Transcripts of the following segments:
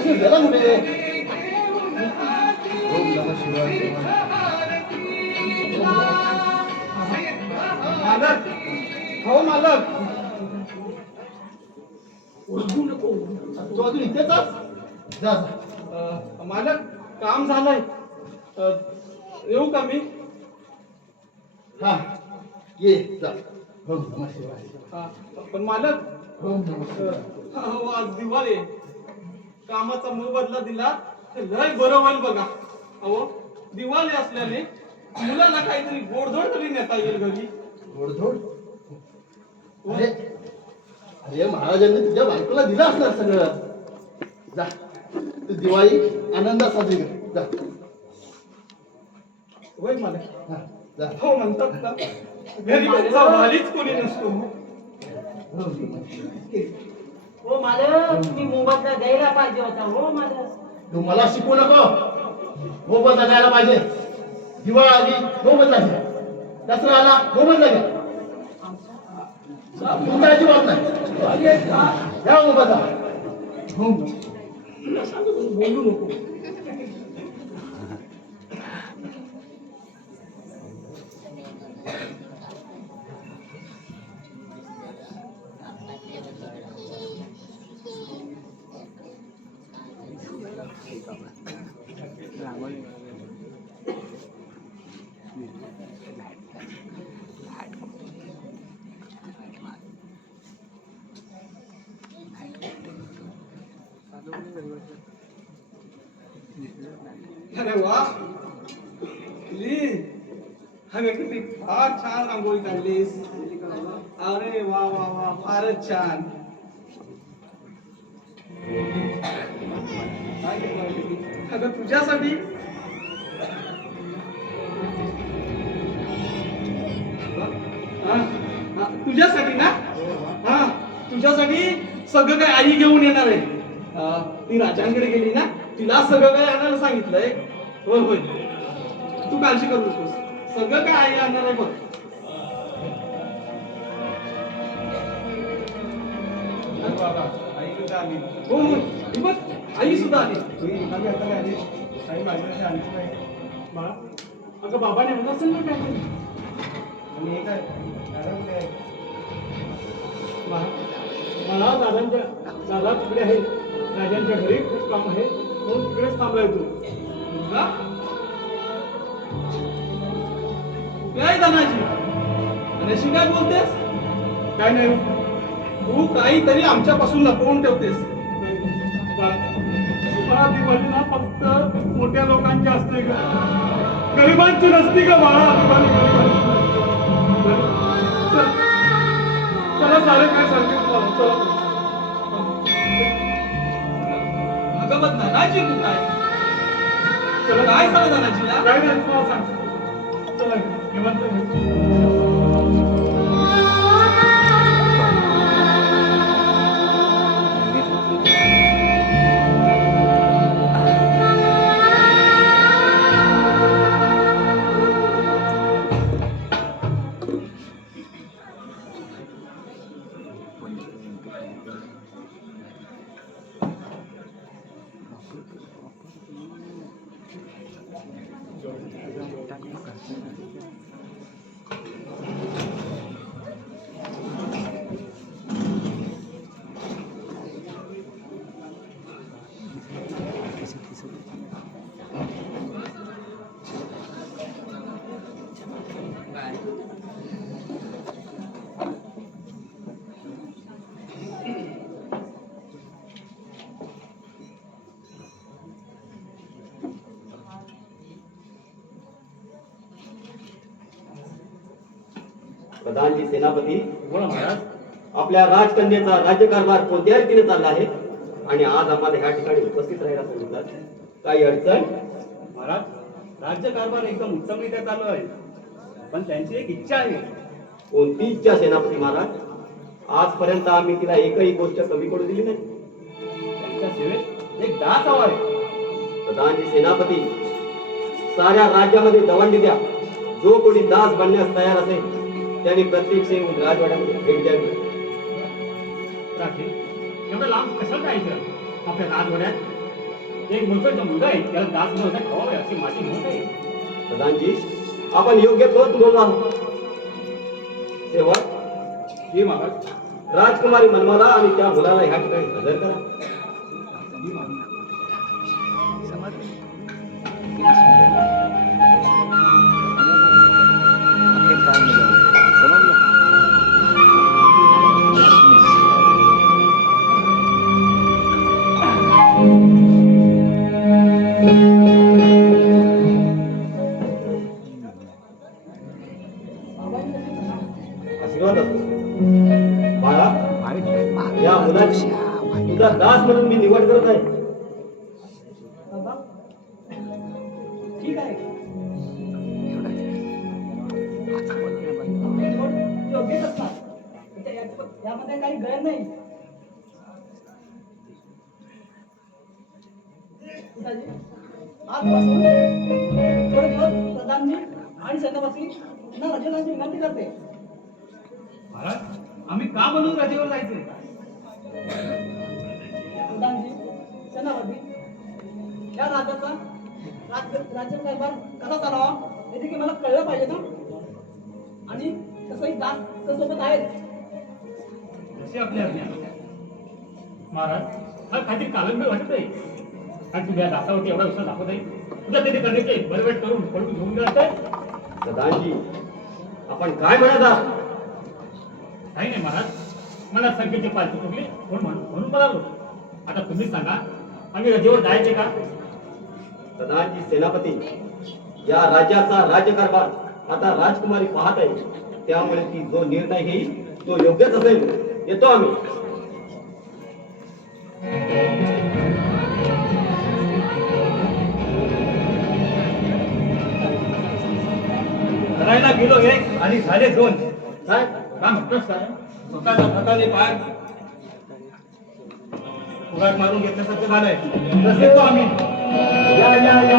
कशी गेला कुठे शिवाय मालक हो मालक तू अजून इथेच? जा मालक काम झालंय येऊ का मी हा ये जा ओम नमः शिवाय अ, पण मालक हो, आज दिवाळी. कामाचा मोबदला दिला तर लय बरं होईल बघा. अहो दिवाळी असल्याने मुलाला काहीतरी गोडधोड तरी नेता येईल घरी. गोडधोड? अरे अरे महाराजांनी तुझ्या बायकोला दिलं असणार सगळं. जा तू दिवाळी आनंदात साजरी कर. जा. होय मालक हा, जा. हो म्हणतात ना. घरी कोणी नसतो. नमः शिवाय. हो मालक तुम्ही मोबदला द्यायला पाहिजे होता. हो मालक. तू मला शिकवू नको. मोबदला द्यायला पाहिजे. दिवाळी आली मोबदला घ्या. दसरा आला मोबदला घ्या. तुमचा अजिबात नाही. घ्या मोबदला. हो. बोलू नको. अरे वा. ली किती फार छान रांगोळी काढलीस. अरे वा वा वा फारच छान. अगं तुझ्यासाठी. तुझ्यासाठी ना? हा तुझ्यासाठी सगळं काय आई घेऊन येणार आहे. ती राजांकडे गेली ना तिला सगळं काय आणायला सांगितलंय. होय होय. तू काळजी करू नकोस. सगळं काय आई आणणार आहे बघ. हो बघ आई सुद्धा आली. बाळा अगं बाबाने म्हणलं असेल ना काय? बाळा मला दादांच्या दादा तिकडे आहे राजांच्या घरी खूप काम आहे. म्हणून तिकडेच थांबलाय तू. का काय धनाजी आणि अशी काय बोलतेस? काय नाही. तू काहीतरी आमच्यापासून लपवून ठेवतेस. दिवाळी ना फक्त मोठ्या लोकांची असते का गरिबांची नसती का बाळा दिवाळी चला सारे काय सांगितलं तुम्हाला चला. भगवत धनाजी तू काय काय झालं धनाजीला काय नाही तुम्हाला सांगतो. चला निवांत प्रधानजी सेनापती बोला महाराज. आपल्या राजकन्याचा राज्यकारभार कोणत्या रीतीने चालला आहे? आणि आज आम्हाला ह्या ठिकाणी उपस्थित राहायला सांगितलं. काही अडचण? महाराज राज्यकारभार एकदम उत्तमरित्या चालू आहे. पण त्यांची एक इच्छा आहे. कोणती इच्छा सेनापती महाराज? आजपर्यंत आम्ही तिला एकही गोष्ट कमी पडू दिली नाही. त्यांच्या सेवेत एक दास हवा आहे. प्रधानजी सेनापती साऱ्या राज्यामध्ये दवंडी द्या. जो कोणी दास बनण्यास तयार असेल त्यांनी प्रत्येक येऊन राजवाड्यामध्ये भेट द्यावी राखील एवढं लांब कशाला जायचं आपल्या राजवाड्यात एक मुलगा मुलगा आहे त्याला दास बनवता खावावे अशी माझी मत आहे प्रधानजी आपण योग्य तोच बोललो आहोत सेवक जी महाराज राजकुमारी मनमाला आणि त्या मुलाला ह्या ठिकाणी हजर करा आशीर्वाद असो. बाळा या मुलाची तुझा दास म्हणून मी निवड करत आहे. बाबा ठीक आहे. यामध्ये काही गैर नाही. आजपासून थोडे दिवस प्रधानजी आणि सेनापती विनंती करते. आम्ही का म्हणून रजेवर जायचंय? प्रधानजी सेनापती या राज्याचा राज्य राज्यकारभार कसा चालावा हे? देखील मला कळलं पाहिजे ना. आणि तसंही दास तर सोबत आहेत. जशी आपली आज्ञा? महाराज हा काहीतरी कालंबी आणि तुझ्या दासावरती एवढा विश्वास दाखवत आहे. तुझ्या तिथे करण्याचे बरवेट करून पळून घेऊन जात आहे. प्रधानजी आपण काय म्हणत आहात? काही नाही महाराज. मला संख्येची पालखी चुकली म्हणून म्हणून म्हणून म्हणालो आता तुम्हीच सांगा आम्ही रजेवर जायचे का? प्रधानजी सेनापती या राज्याचा राज्यकारभार आता राजकुमारी पाहत आहे. त्यामुळे ती जो निर्णय घेईल तो योग्यच असेल. येतो आम्ही. गेलो एक आणि झाले दोन. काय काय म्हटलंस काय? स्वतःच्या हाताने पाय उगाच मारून घेतल्यासारखं झालंय. तसं येतो आम्ही. या या या.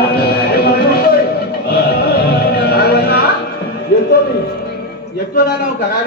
येतो मी. येतो ना करायला